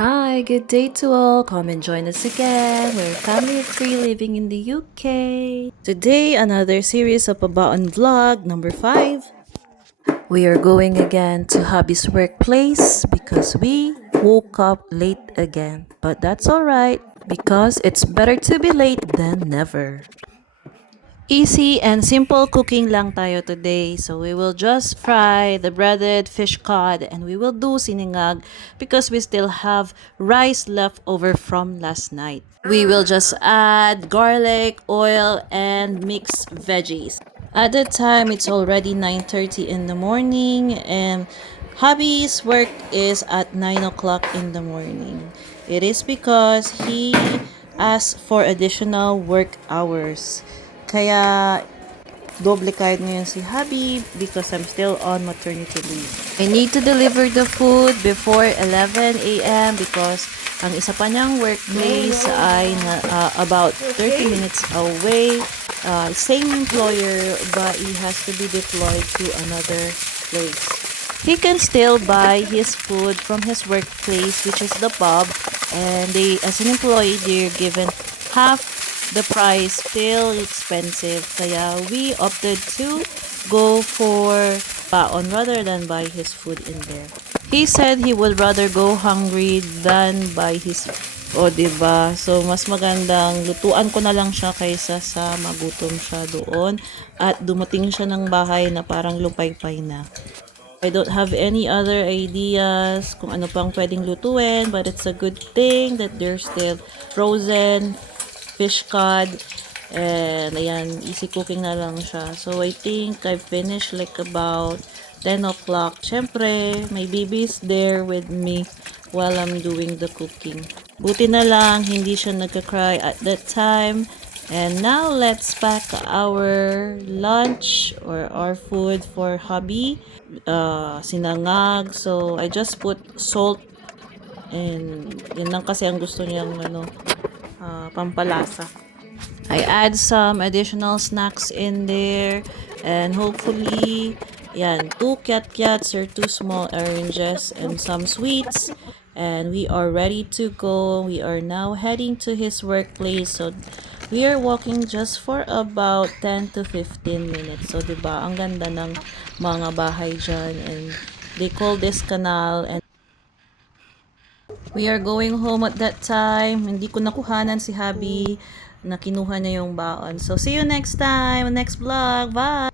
Hi, good day to all. Come and join us again. We're a family of three living in the UK. Today, another series of Babaon vlog number 5. We are going again to hubby's workplace because we woke up late again. But that's alright because it's better to be late than never. Easy and simple cooking lang tayo today. So we will just fry the breaded fish cod and we will do siningag because we still have rice left over from last night. We will just add garlic, oil, and mix veggies. At the time, it's already 9:30 in the morning and hubby's work is at 9 o'clock in the morning. It is because he asked for additional work hours. Kaya doble kahit ngayon si hubby because I'm still on maternity leave. I need to deliver the food before 11 a.m. because ang isa pa niyang workplace ay about 30 minutes away. Same employer but he has to be deployed to another place. He can still buy his food from his workplace, which is the pub, and they, as an employee, they're given half the price. Still expensive, kaya we opted to go for baon rather than buy his food in there. He said he would rather go hungry than buy his diba? So, mas magandang lutuan ko na lang siya kaysa sa magutom siya doon at dumating siya ng bahay na parang lupay-pay na. I don't have any other ideas kung ano pang pwedeng lutuin, but it's a good thing that there's still frozen fish cod. And ayan, easy cooking na lang siya. So I think I finished like about 10 o'clock. Siyempre, my baby is there with me while I'm doing the cooking. Buti na lang, hindi siya nagka-cry at that time. And now, let's pack our lunch or our food for hubby. Sinangag. So, I just put salt and yun lang kasi ang gusto niyang pampalasa. I add some additional snacks in there and hopefully yan, 2 kyat-kyats or 2 small oranges and some sweets, and we are ready to go. We are now heading to his workplace, so we are walking just for about 10 to 15 minutes. So diba, ang ganda ng mga bahay dyan, and they call this canal, and we are going home at that time. Hindi ko nakuhanan si hubby na kinuha niya yung baon. So, see you next time, next vlog. Bye!